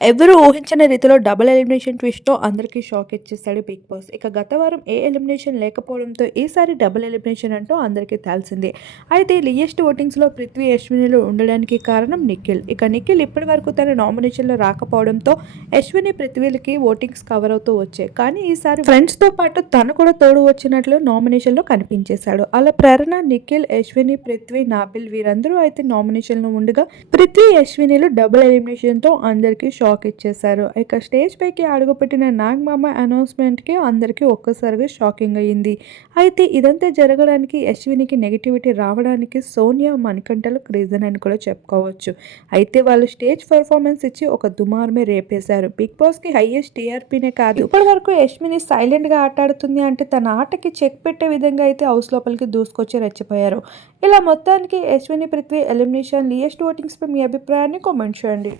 ఎవరు ఊహించిన రీతిలో డబుల్ ఎలిమినేషన్ ట్విస్ట్తో అందరికీ షాక్ ఇచ్చేస్తాడు బిగ్ బాస్ ఇక గత వారం ఏ ఎలిమినేషన్ లేకపోవడంతో ఈసారి డబుల్ ఎలిమినేషన్ అంటూ అందరికీ తెలిసిందే. అయితే లియెస్ట్ ఓటింగ్స్లో పృథ్వీ అశ్వినిలో ఉండడానికి కారణం నిఖిల్. ఇక నిఖిల్ ఇప్పటి వరకు తన నామినేషన్లో రాకపోవడంతో అశ్విని పృథ్వీలకి ఓటింగ్స్ కవర్ అవుతూ వచ్చాయి కానీ ఈసారి ఫ్రెండ్స్తో పాటు తను కూడా తోడు వచ్చినట్లు నామినేషన్లో కనిపించేశాడు. అలా ప్రేరణ నిఖిల్ అశ్విని పృథ్వీ నాబిల్ వీరందరూ అయితే నామినేషన్లో ఉండగా పృథ్వీ అశ్వినిలు డబుల్ ఎలిమినేషన్తో అందరికీ షాక్ షాక్ ఇచ్చేశారు. ఇక స్టేజ్ పైకి అడుగుపెట్టిన నాగమామ అనౌన్స్మెంట్కి అందరికీ ఒక్కసారిగా షాకింగ్ అయ్యింది. అయితే ఇదంతా జరగడానికి అశ్వినికి నెగిటివిటీ రావడానికి సోనియా మణికంఠలకు రీజన్ అని కూడా చెప్పుకోవచ్చు. అయితే వాళ్ళు స్టేజ్ పర్ఫార్మెన్స్ ఇచ్చి ఒక దుమారమే రేపేశారు. బిగ్ బాస్కి హైయెస్ట్ టీఆర్పీనే కాదు. ఇప్పటి వరకు యశ్విని సైలెంట్గా ఆటాడుతుంది అంటే తన ఆటకి చెక్ పెట్టే విధంగా అయితే హౌస్ లోపలికి దూసుకొచ్చి రెచ్చిపోయారు. ఇలా మొత్తానికి యశ్విని పృథ్వీ ఎలిమినేషన్ లియెస్ట్ ఓటింగ్స్పై మీ అభిప్రాయాన్ని కామెంట్ చేయండి.